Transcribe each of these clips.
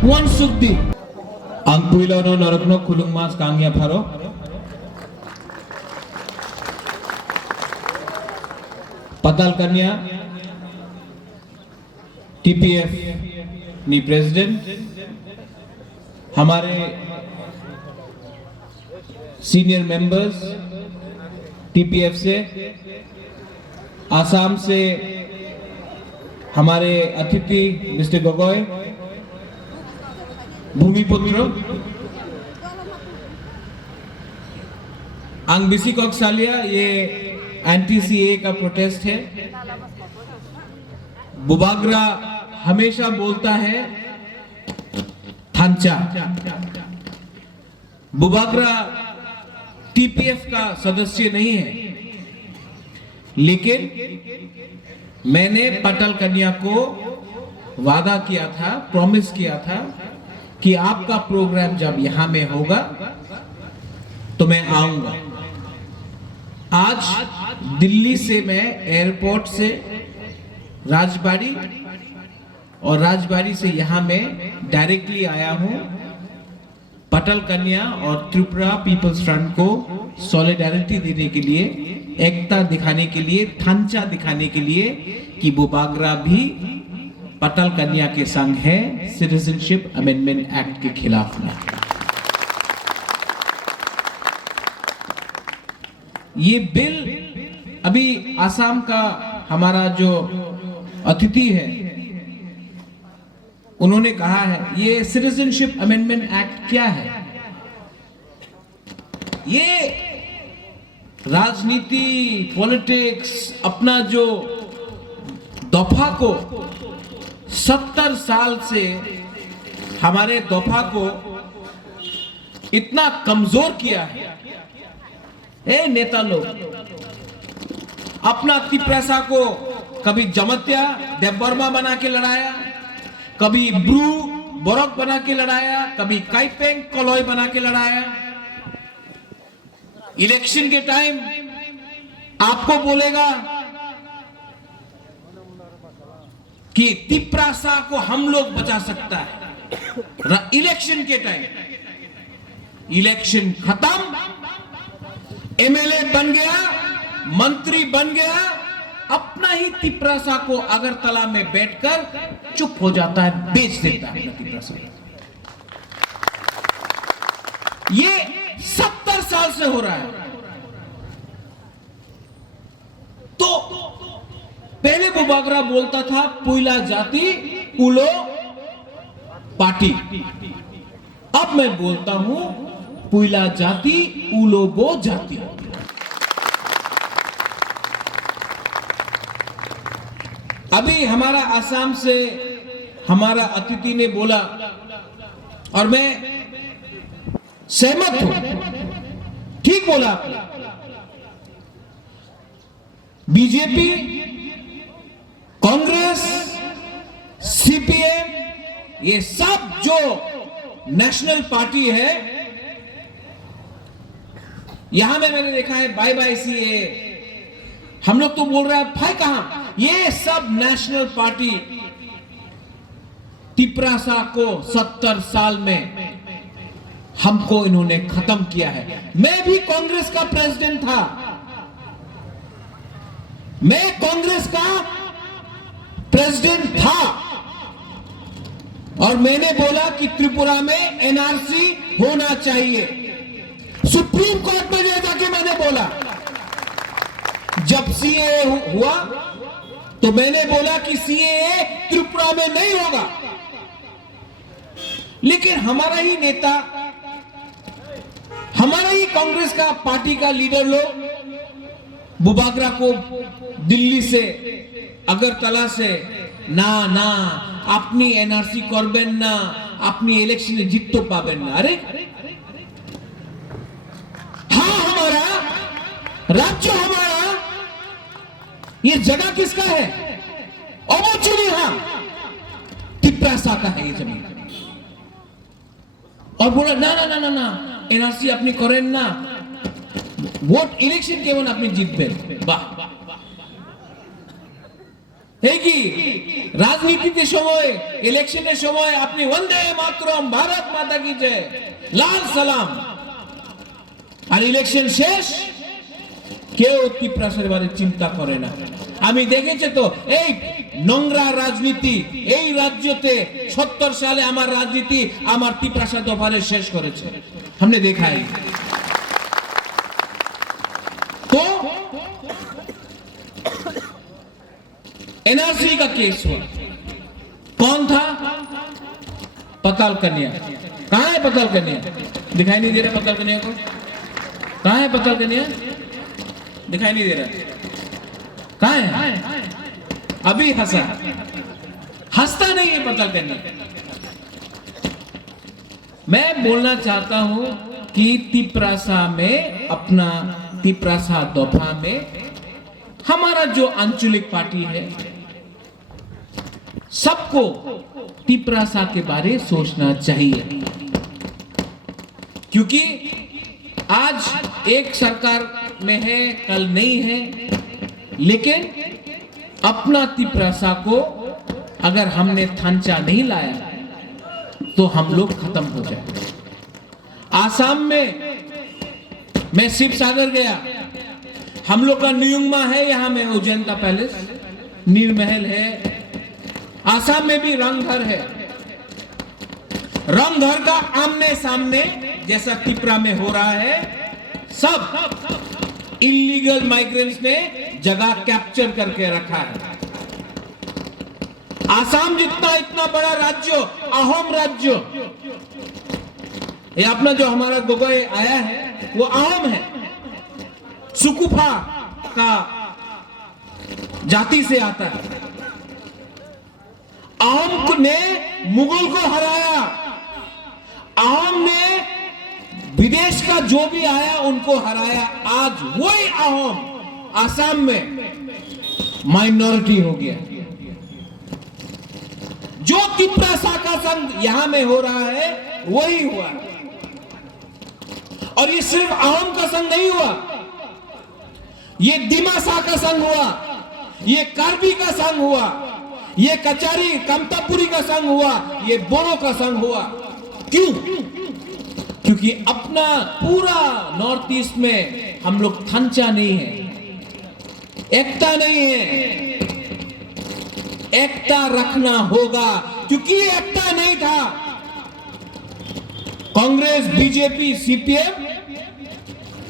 Puan Sukdi. Ang puilono narokno kulung mas kangya pharo. Patal Kanya TPF नी president हमारे senior members TPF से आसाम से हमारे अतिथि mister Gogoi भूमिपुत्र आंगबिसी कोक्सालिया ये एंटी सीए का प्रोटेस्ट है। बुबागरा हमेशा बोलता है थांचा। बुबागरा टीपीएफ का सदस्य नहीं है, लेकिन मैंने पटल कन्या को वादा किया था, प्रॉमिस किया था कि आपका प्रोग्राम जब यहां में होगा तो मैं आऊंगा। आज दिल्ली से मैं एयरपोर्ट से राजबाड़ी और राजबाड़ी से यहां मैं डायरेक्टली आया हूं पटल कन्या और त्रिपुरा पीपल्स फ्रंट को सॉलिडारिटी देने के लिए, एकता दिखाने के लिए, थांचा दिखाने के लिए कि बुबागरा भी पटल कन्या के संग है सिटीजनशिप अमेंडमेंट एक्ट के खिलाफ में। ये बिल अभी आसाम का हमारा जो अतिथि है उन्होंने कहा है ये सिटीजनशिप अमेंडमेंट एक्ट क्या है। ये राजनीति पॉलिटिक्स अपना जो दफा को 70 साल से हमारे दफा को इतना कमजोर किया है। ए नेता लोग अपना तिप्रासा को कभी जमत्या देवबर्मा बना के लड़ाया, कभी ब्रू बोरक बना के लड़ाया, कभी काइपेंग कोलोई बना के लड़ाया। इलेक्शन के टाइम आपको बोलेगा कि तिप्रासा को हम लोग बचा सकता है। इलेक्शन के टाइम इलेक्शन खत्म, एमएलए बन गया, मंत्री बन गया, अपना ही तिप्रासा को अगरतला में बैठकर चुप हो जाता है, बेच देता है तिप्रासा। ये 70 साल से हो रहा है। तो पहले बुबागरा बोलता था पुइला जाति पुलो पार्टी, अब मैं बोलता हूं पुइला जाति उलोगो जाति। अभी हमारा आसाम से हमारा अतिथि ने बोला और मैं सहमत हूं, ठीक बोला। बीजेपी, कांग्रेस, सीपीएम, ये सब जो नेशनल पार्टी है, यहां में मैंने देखा है बाय बाय सीए, हम लोग तो बोल रहे हैं भाई कहां। ये सब नेशनल पार्टी तिप्रासा को 70 साल में हमको इन्होंने खत्म किया है। मैं भी कांग्रेस का प्रेसिडेंट था, मैं कांग्रेस का प्रेसिडेंट था और मैंने बोला कि त्रिपुरा में एनआरसी होना चाहिए। सुप्रीम कोर्ट में जाके मैंने बोला, जब सीएए हुआ तो मैंने बोला कि सीएए त्रिपुरा में नहीं होगा, लेकिन हमारा ही नेता, हमारा ही कांग्रेस का पार्टी का लीडर लोग बुबागरा को दिल्ली से, अगरतला से ना ना अपनी एनआरसी करबेन ना, अपनी इलेक्शन जीत तो पाबेन ना। अरे हाँ, हमारा राज्य, हमारा ये जगह किसका है? ओमोचुरी, हाँ तिप्रासा का है ये जमीन। और बोला ना ना ना ना ना एनआरसी अपनी करें ना, वोट इलेक्शन केवल अपनी जीत पे। वाह, है कि রাজনীতিতে সময় ইলেকশনের সময় আপনি वंदे मातरम भारत माता की जय लाल सलाम আর ইলেকশন শেষ কেউ তিপ্রাসের বারে চিন্তা করে না। আমি দেখেছি তো এই নোংরা রাজনীতি এই রাজ্যতে 70 সালে আমার রাজনীতি আমার তিপ্রাসা দফারে শেষ করেছে। हमने देखा है। तो एनआरसी का केस हुआ, कौन था? पताल कन्या। कहां है पताल कन्या? दिखाई नहीं दे रहा पताल कन्या को। कहां है पताल कन्या? दिखाई नहीं दे रहा। कहां है? अभी हंसता नहीं है पताल कन्या। मैं बोलना चाहता हूं कि तिप्रासा में अपना तिप्रासा दफा में हमारा जो आंचलिक पार्टी है सबको तिप्रासा के बारे सोचना चाहिए, क्योंकि आज एक सरकार में है कल नहीं है, लेकिन अपना तिप्रासा को अगर हमने थांचा नहीं लाया तो हम लोग खत्म हो जाए। आसाम में मैं शिव सागर गया, हम लोग का न्यूंगमा है यहां में उजैनता पैलेस, नीरमहल है। आसाम में भी रंगघर है। रंगघर का आमने सामने जैसा त्रिपुरा में हो रहा है, सब इलीगल माइग्रेंट्स ने जगह कैप्चर करके रखा है। आसाम जितना इतना बड़ा राज्य, अहोम राज्य, ये अपना जो हमारा गोगोई आया है वो अहोम है, सुकुफा का जाति से आता है। अहोम ने मुगल को हराया, अहोम ने विदेश का जो भी आया उनको हराया। आज वही अहोम आसाम में माइनॉरिटी हो गया। जो तिप्रासा का संग यहां में हो रहा है वही हुआ, और ये सिर्फ अहोम का संग नहीं हुआ, ये दिमासा का संग हुआ, ये कार्बी का संग हुआ, ये कचारी कमतापुरी का संग हुआ, ये बोरो का संग हुआ। क्यों? क्योंकि अपना पूरा नॉर्थ ईस्ट में हम लोग थांचा नहीं है, एकता नहीं है। एकता रखना होगा, क्योंकि एकता नहीं था। कांग्रेस, बीजेपी, सीपीएम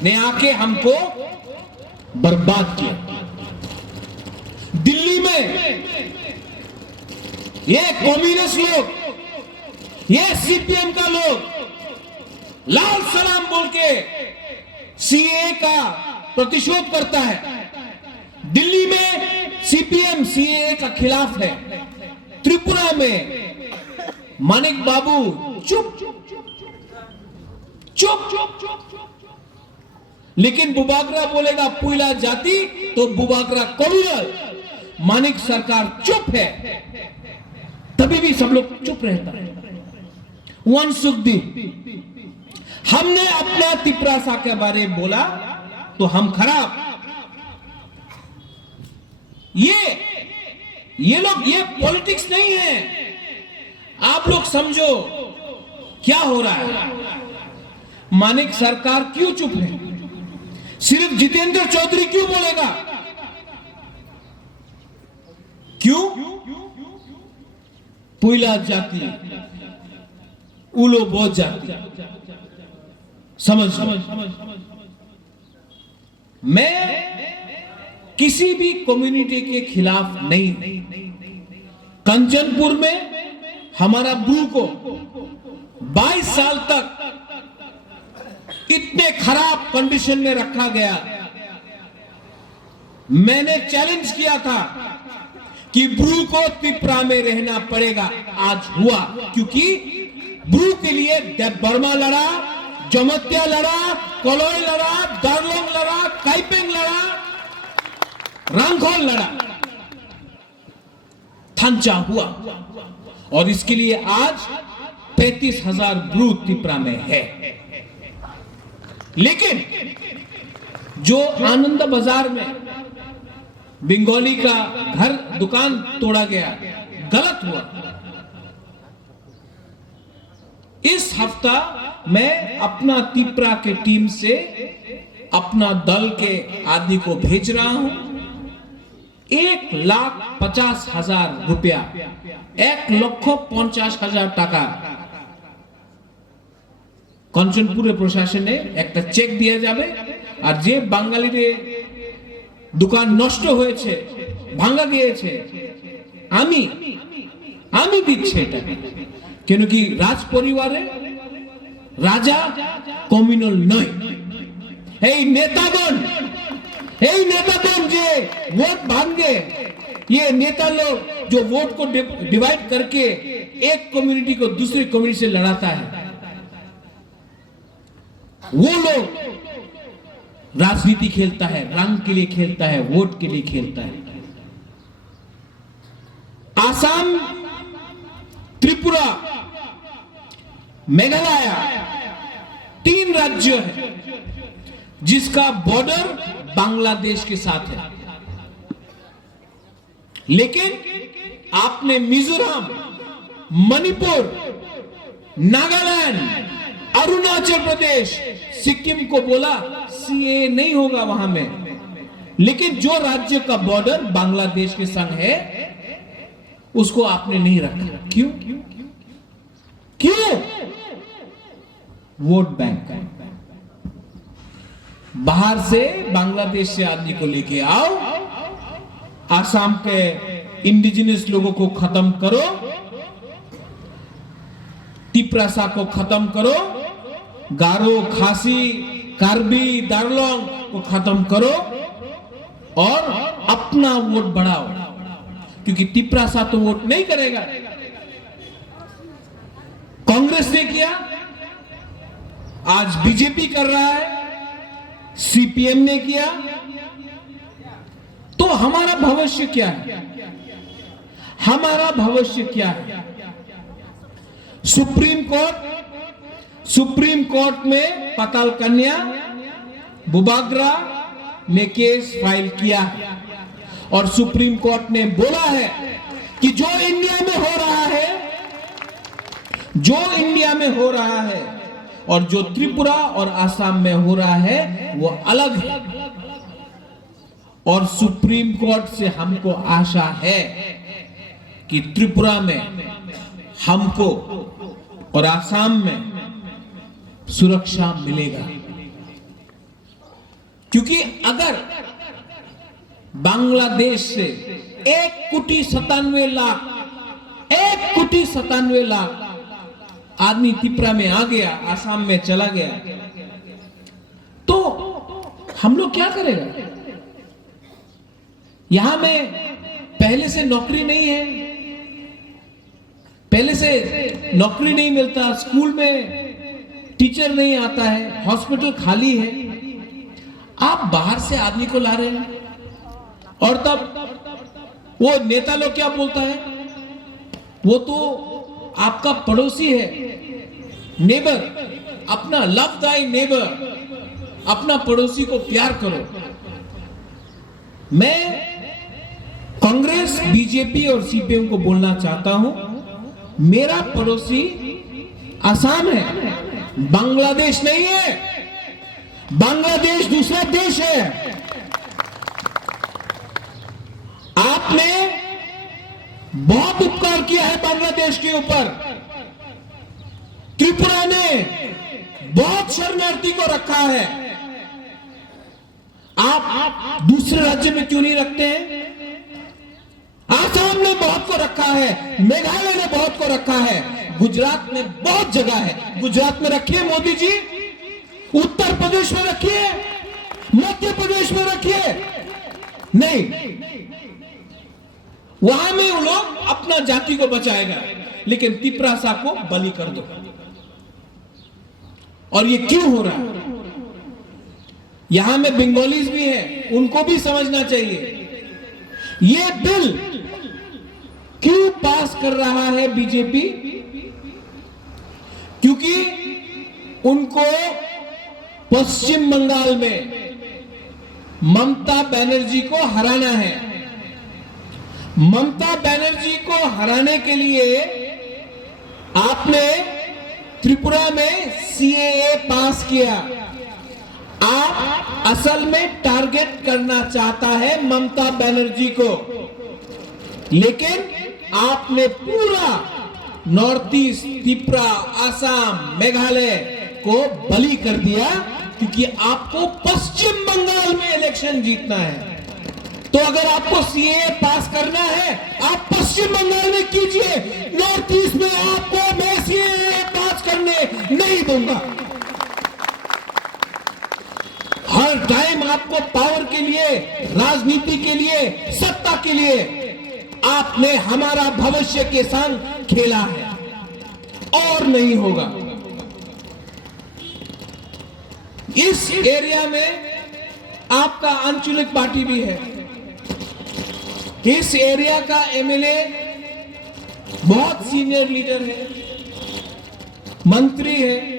ने आके हमको बर्बाद किया। दिल्ली में ये कम्युनिस्ट लोग, ये सीपीएम का लोग लाल सलाम बोल के सीए का प्रतिशोध करता है। दिल्ली में सीपीएम सीए का खिलाफ है। त्रिपुरा में मानिक बाबू चुप चुप, लेकिन बुबागरा बोलेगा पुइला जाति तो बुबागरा कम्युनल, मानिक सरकार चुप है, तभी भी सब लोग चुप रहता है। वन सुखदेव, हमने अपना तिप्रासा के बारे में बोला तो हम खराब। ये लोग, ये पॉलिटिक्स नहीं है। आप लोग समझो क्या हो रहा है। मानिक सरकार क्यों चुप है? सिर्फ जितेंद्र चौधरी क्यों बोलेगा? क्यों? पुइला जाति, उलो बहुत जाति, समझ। मैं किसी भी कम्युनिटी के खिलाफ नहीं। कंचनपुर में हमारा ब्रू को 22 साल तक इतने खराब कंडीशन में रखा गया। मैंने चैलेंज किया था कि ब्रू को त्रिपुरा में रहना पड़ेगा। आज हुआ, क्योंकि ब्रू के लिए बर्मा लड़ा, जमत्या लड़ा, कोलोई लड़ा, दार्लोंग लड़ा, काइपेंग लड़ा, रांगखोल लड़ा, थांचा हुआ, और इसके लिए आज 35,000 ब्रू त्रिपुरा में है। लेकिन जो आनंद बाजार में बंगाली का घर दुकान तोड़ा गया, गलत हुआ। इस हफ्ता मैं अपना त्रिपुरा के टीम से अपना दल के आदमी को भेज रहा हूं। 1,50,000 रुपया, 1,50,000 টাকা कंचनपुरे प्रशासने एक चेक दिया जाबे। और जे बांगालीरे दुकान नष्ट হয়েছে, ভাঙা গিয়েছে, আমি দিচ্ছি এটা। কেন কি রাজ পরিবারে রাজা কমিউনাল নয়। এই নেতাগণ যে वोट भांगे, ये नेता लोग जो वोट को डिवाइड करके एक कम्युनिटी को दूसरी कम्युनिटी से लड़ाता है, वो लोग राजनीति खेलता है, रंग के लिए खेलता है, वोट के लिए खेलता है। आसाम, त्रिपुरा, मेघालय 3 राज्य है जिसका बॉर्डर बांग्लादेश के साथ है। लेकिन आपने मिजोरम, मणिपुर, नागालैंड, अरुणाचल प्रदेश, सिक्किम को बोला सीए नहीं होगा वहां में। लेकिन जो राज्य का बॉर्डर बांग्लादेश के संग है उसको आपने नहीं रखा। क्यों? Vote bank. बाहर से, बांग्लादेश से आदमी को लेके आओ, आसाम के इंडिजिनस लोगों को खत्म करो, तिप्रासा को खत्म करो, गारो, खासी, कार्बी, दार्लोंग को खत्म करो और अपना वोट बढ़ाओ। क्योंकि तिप्रासा तो वोट नहीं करेगा। कांग्रेस ने किया, आज बीजेपी कर रहा है, सीपीएम ने किया। तो हमारा भविष्य क्या है? हमारा भविष्य क्या है? सुप्रीम कोर्ट में पाताल कन्या, बुबाग्रा ने केस फाइल किया और सुप्रीम कोर्ट ने बोला है कि जो इंडिया में हो रहा है और जो त्रिपुरा और आसाम में हो रहा है वो अलग है। और सुप्रीम कोर्ट से हमको आशा है कि त्रिपुरा में हमको और आसाम में सुरक्षा मिलेगा। क्योंकि अगर बांग्लादेश से 1,97,00,000 आदमी त्रिपुरा में आ गया, आसाम में चला गया, तो हम लोग क्या करेगा? यहां में पहले से नौकरी नहीं है, पहले से नौकरी नहीं मिलता, स्कूल में टीचर नहीं आता है, हॉस्पिटल खाली है। आप बाहर से आदमी को ला रहे हैं और तब वो नेता लोग क्या बोलता है? वो तो आपका पड़ोसी है, नेबर, अपना लव दाई नेबर, अपना पड़ोसी को प्यार करो। मैं कांग्रेस, बीजेपी और सीपीएम को बोलना चाहता हूं, मेरा पड़ोसी आसाम है, बांग्लादेश नहीं है। बांग्लादेश दूसरा देश है। आपने बहुत उपकार किया है बांग्लादेश के ऊपर। त्रिपुरा ने बहुत शरणार्थी को रखा है, आप दूसरे राज्य में क्यों नहीं रखते हैं? आसाम ने बहुत को रखा है, मेघालय ने बहुत को रखा है, गुजरात में बहुत जगह है। गुजरात में रखिए मोदी जी, उत्तर प्रदेश में रखिए, मध्य प्रदेश में रखिए। नहीं, वहां में वो लोग अपना जाति को बचाएगा, लेकिन तिप्रासा को बलि कर दो। और ये क्यों हो रहा है? यहां में बंगालीज भी हैं, उनको भी समझना चाहिए। ये बिल क्यों पास कर रहा है बीजेपी? क्योंकि उनको पश्चिम बंगाल में ममता बनर्जी को हराना है। ममता बनर्जी को हराने के लिए आपने त्रिपुरा में सीएए पास किया। आप असल में टारगेट करना चाहता है ममता बनर्जी को, लेकिन आपने पूरा नॉर्थ ईस्ट, त्रिपुरा, असम, मेघालय को बलि कर दिया, क्योंकि आपको पश्चिम बंगाल में इलेक्शन जीतना है। तो अगर आपको सीएए पास करना है, आप पश्चिम बंगाल में कीजिए, नॉर्थ ईस्ट में आपको मैं सीएए पास करने नहीं दूंगा। हर टाइम आपको पावर के लिए, राजनीति के लिए, सत्ता के लिए आपने हमारा भविष्य के संग खेला है, और नहीं होगा। इस एरिया में आपका आंचलिक पार्टी भी है। इस एरिया का एमएलए बहुत सीनियर लीडर है, मंत्री है।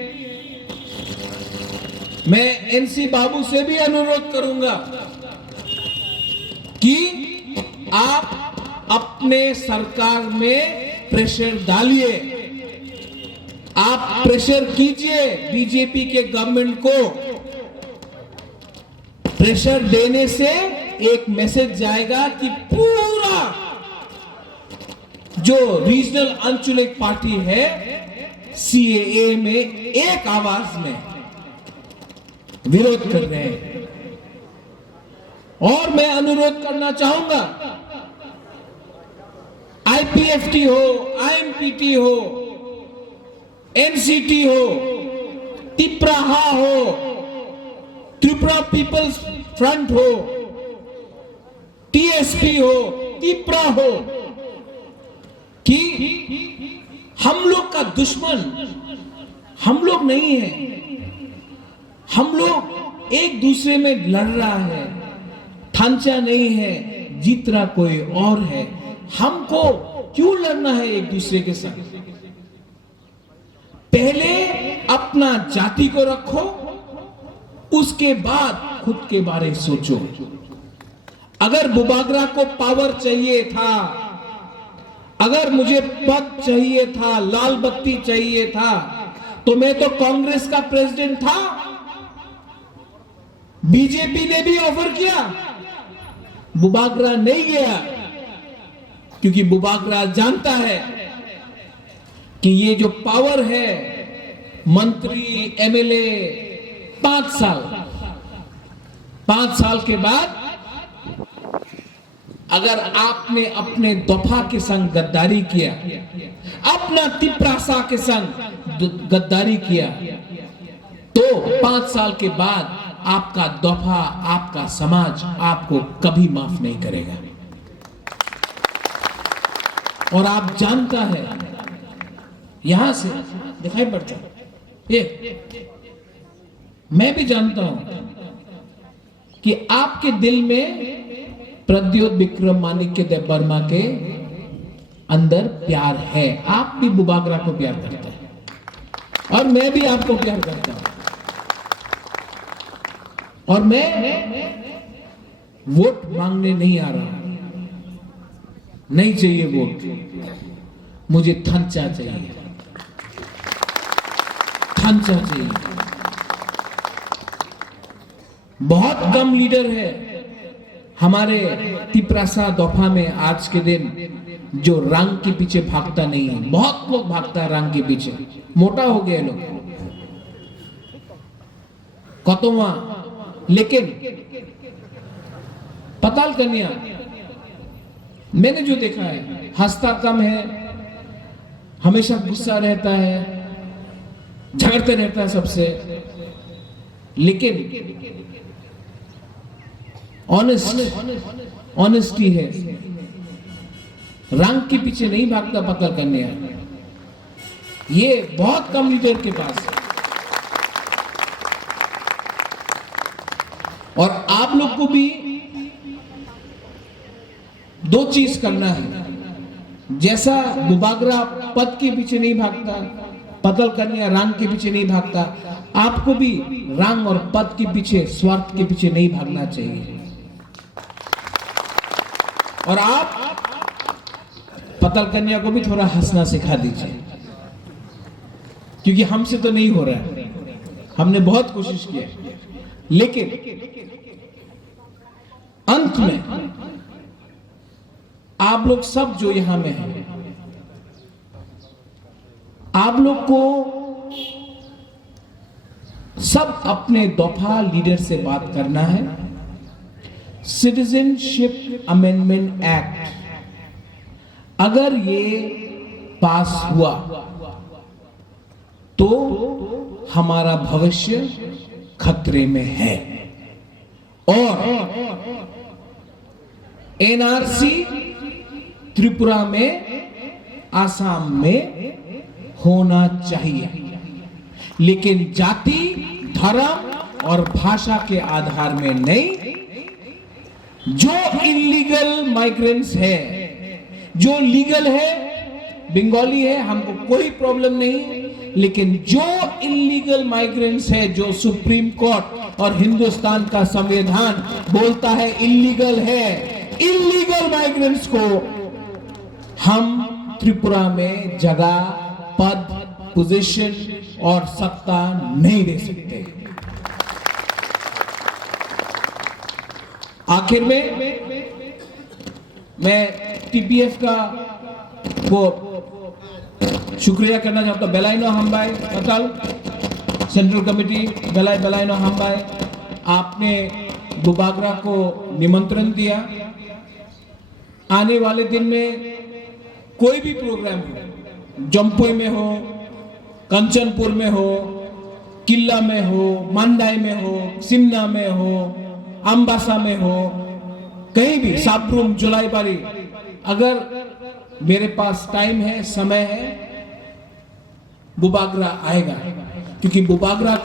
मैं एनसी बाबू से भी अनुरोध करूंगा कि आप अपने सरकार में प्रेशर डालिए, आप प्रेशर कीजिए बीजेपी के गवर्नमेंट को। प्रेशर देने से एक मैसेज जाएगा कि पूरा जो रीजनल आंचलिक पार्टी है सीएए में एक आवाज में विरोध कर रहे हैं। और मैं अनुरोध करना चाहूंगा, आईपीएफटी हो, आईएमपीटी हो, एनसीटी हो, तिपराहा हो, त्रिपुरा पीपल्स फ्रंट हो, टीएसपी हो, तिपरा हो, कि हम लोग का दुश्मन हम लोग नहीं है। हम लोग एक दूसरे में लड़ रहा है, थांचा नहीं है, जीत रहा कोई और है। हमको क्यों लड़ना है एक दूसरे के साथ? पहले अपना जाति को रखो, उसके बाद खुद के बारे में सोचो। अगर बुबागरा को पावर चाहिए था, अगर मुझे पद चाहिए था, लाल बत्ती चाहिए था, तो मैं तो कांग्रेस का प्रेसिडेंट था। बीजेपी ने भी ऑफर किया, बुबागरा नहीं गया, क्योंकि बुबागरा जानता है कि ये जो पावर है, मंत्री, एमएलए, 5 साल के बाद अगर आपने अपने दफा के संग गद्दारी किया, अपना तिपरासा के संग गद्दारी किया, तो 5 साल के बाद आपका दफा, आपका समाज आपको कभी माफ नहीं करेगा। और आप जानता है, यहां से दिखाई पड़ता है, मैं भी जानता हूं कि आपके दिल में प्रद्योत विक्रम माणिक्य देव वर्मा के अंदर प्यार है। आप भी बुबागरा को प्यार करते हैं और मैं भी आपको प्यार करता हूं। और मैं वोट मांगने नहीं आ रहा, नहीं चाहिए वोट, मुझे थांचा चाहिए, थांचा चाहिए। बहुत कम लीडर है हमारे तिपरासा दफा में आज के दिन जो रंग के पीछे भागता नहीं है। बहुत लोग भागता है रंग के पीछे, मोटा हो गए लोग, कतोवा। लेकिन पताल कन्या मैंने जो देखा है, हंसता कम है, हमेशा गुस्सा रहता है, झगड़ते रहता है सबसे, लेकिन ऑनेस्टी है, रंग के पीछे नहीं भागता पताल कन्या। ये बहुत कम लीडर के पास है। और आप लोग को भी 2 चीज करना है। जैसा बुबागरा पद के पीछे नहीं भागता, पताल कन्या रंग के पीछे नहीं भागता, आपको भी रंग और पद के पीछे, स्वार्थ के पीछे नहीं भागना चाहिए। और आप पाताल कन्या को भी थोड़ा हंसना सिखा दीजिए, क्योंकि हमसे तो नहीं हो रहा है, हमने बहुत कोशिश की है, लेकिन अंत में आप लोग सब जो यहां में हैं, आप लोग को सब अपने दफा लीडर से बात करना है। सिटीजनशिप अमेंडमेंट एक्ट अगर ये पास हुआ तो हमारा भविष्य खतरे में है, और एनआरसी त्रिपुरा में, आसाम में होना चाहिए, लेकिन जाति, धर्म और भाषा के आधार में नहीं। जो इलीगल माइग्रेंट्स है, जो लीगल है, बंगाली है, हमको कोई प्रॉब्लम नहीं, लेकिन जो इलीगल माइग्रेंट्स है, जो सुप्रीम कोर्ट और हिंदुस्तान का संविधान बोलता है इलीगल है, इलीगल माइग्रेंट्स को हम त्रिपुरा में जगह, पद, पोजीशन और सत्ता नहीं दे सकते। आखिर में मैं टीपीएफ का वो शुक्रिया करना चाहता हूं। बेलाइनो हम्बाई पताल सेंट्रल कमेटी बेलाइनो हम्बाई, आपने बुबागरा को निमंत्रण दिया। आने वाले दिन में कोई भी प्रोग्राम हो, जम्पुई में हो, कंचनपुर में हो, किल्ला में हो, मंडाई में हो, सिमना में हो, अम्बासा में हो, कहीं भी, साब्रुम, जुलाईबारी, अगर मेरे पास टाइम है, समय है, बुबागरा आएगा, क्योंकि बुबागरा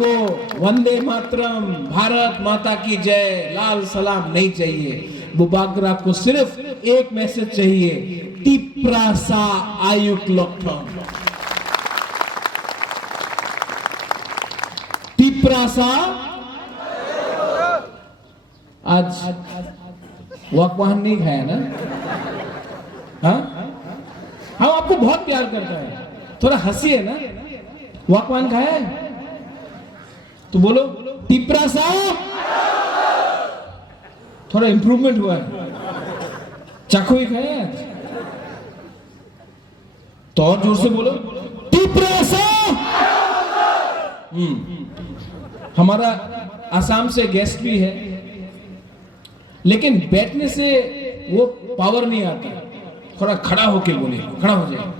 को वंदे मातरम, भारत माता की जय, लाल सलाम नहीं चाहिए। बुबागरा को सिर्फ एक मैसेज चाहिए, तिप्रासा आयुक लॉकडाउन, तिप्रासा। आज वाकवाहन नहीं खाया ना? हाँ, हम आपको बहुत प्यार करता है, थोड़ा हंसी है ना? वाकवाहन खाया है तो बोलो तिप्रासा। थोड़ा इंप्रूवमेंट हुआ है। चाकू ही खाया है तो और जोर से बोलो तिप्रासा। हमारा आसाम से गेस्ट भी है, लेकिन बैठने से वो पावर नहीं आता, थोड़ा खड़ा होके बोले, खड़ा हो जाए।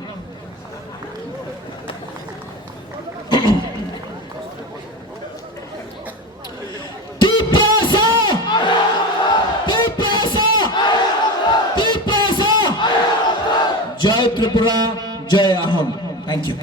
जय त्रिपुरा, जय अहम। Thank you.